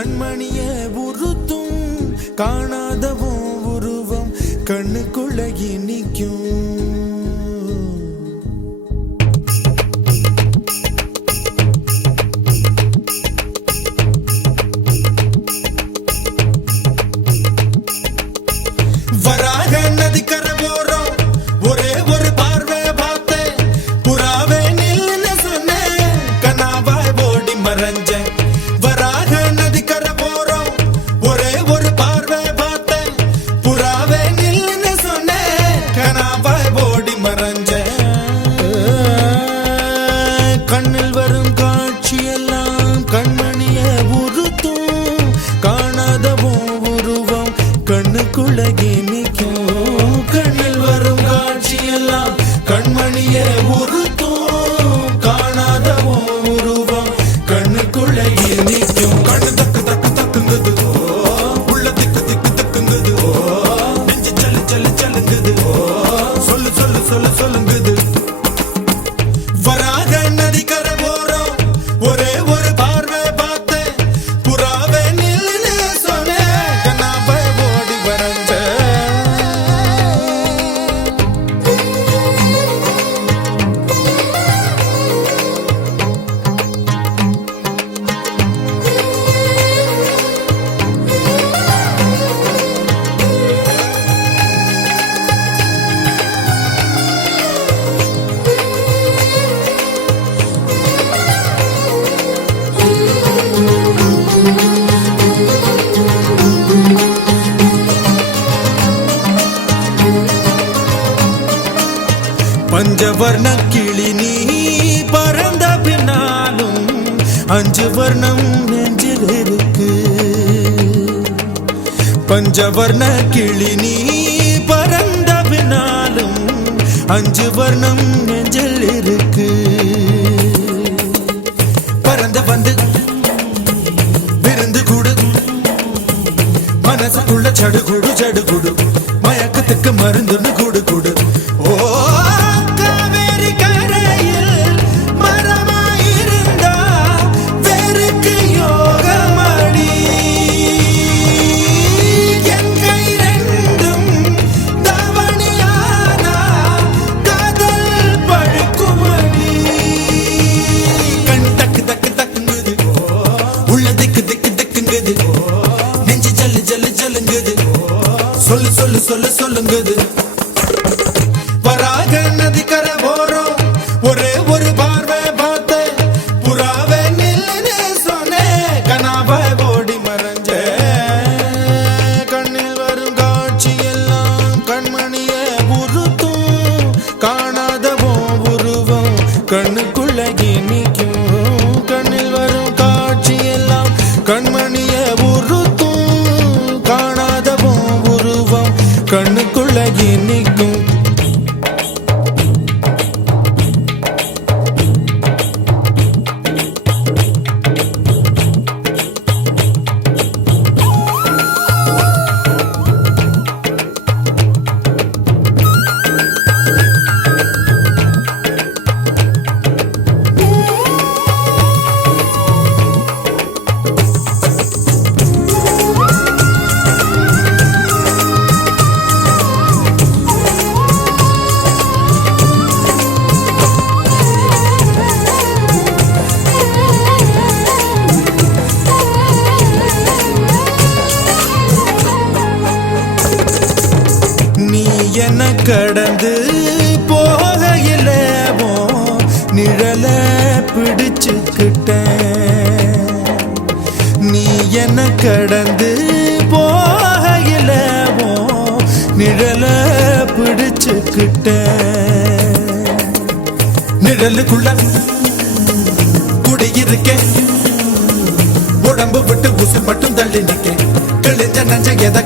கண்மணிய உறுத்தும் காணாதவும் உருவம் கண்ணுக்குள்ள நிற்கும். வராக நதிக்கரை போறோம், ஒரே ஒரு பார்வை பார்த்தேன், புறாவே நில்லுன்னு சொன்னேன், கனாவாய் ஓடி மறைஞ்சேன். வராக நதிக்கரை போறோம், ஒரே ஒரு பார்வை பார்த்தேன், புறாவே நில்லுன்னு சொன்னேன், கனாவாய் ஓடி மறைஞ்சேன். கண்ணில் வரும் காட்சியெல்லாம் கண்மணிய உறுத்தும் காணாதவும் உருவம் கண்ணுக்குள்ள நிற்கும். கண்ணில் வரும் காட்சியெல்லாம் கண்மணிய உறுத்தும் காணாதவும் உருவம் கண்ணுக்குள்ள நிற்கும். கண்ணு தக்கு தக்கு தக்குங்குது, உள்ள திக்கு திக்கு தக்குங்குது, நெஞ்சு சல்லு சல்லு சல்லுங்குது, சொல்லு சொல்லு சொல்ல சொல்லுங்குது. வராக நதிக்கரை போறோம், ஒரே ஒரு பார்வை பார்த்தேன், புறாவே நில்லுன்னு சொன்னேன், கனாவை ஓடி வரைஞ்சேன். பஞ்சவர்ண கிளி நீ பறந்த பின்னாலும் 5 வர்ணம் நெஞ்சில் இருக்கு. பஞ்சவர்ண கிளி நீ பறந்த பின்னாலும் 5 வர்ணம் நெஞ்சில் இருக்கு. பறந்து வந்து விருந்து கூடு, மனசுக்குள்ள சடுகுடு சடுகுடு, மயக்கத்துக்கு மருந்துன்னு கூடு கூடு. ஓ காவேரி கரையில் மரமாயிருந்தா வேருக்கு யோகமடி, என் கை ரெண்டும் தவணியானா காதல் பழுக்குமடி. கண் தக்கு தக்கு தக்குங்குது, உள்ள திக்கு திக்கு திக்குங்குது, நெஞ்சு ஜல்லு ஜல்லு ஜல்லுங்குது, சொல்லு சொல்லு சொல்ல சொல்லுங்குது. வராக நதிக்கரை போறோம், ஒரே ஒரு பார்வை பார்த்தேன், புறாவே நில்லுன்னு சொன்னேன், கனாவாய் ஓடி மறைஞ்சேன். கண்ணில் வரும் காட்சியெல்லாம் கண்மணிய உறுத்தும் காணாதவும் உருவம் கண்ணுக்குள்ள நிற்கும். கண்ணில் வரும் காட்சியெல்லாம் கண்மணிய உறுத்தும் காணாதவும் உருவம் கண்ணுக்குள்ள நிற்கும். என்ன கடந்து போகையில நிழல பிடிச்சுக்கிட்டேன். நீ என்ன கடந்து போகையில நிழல பிடிச்சுக்கிட்டேன். நிழலுக்குள்ள குடியிருக்கேன், உடம்பு விட்டு உசு மட்டும் தள்ளி நிக்க, கிழிஞ்ச நஞ்ச எதை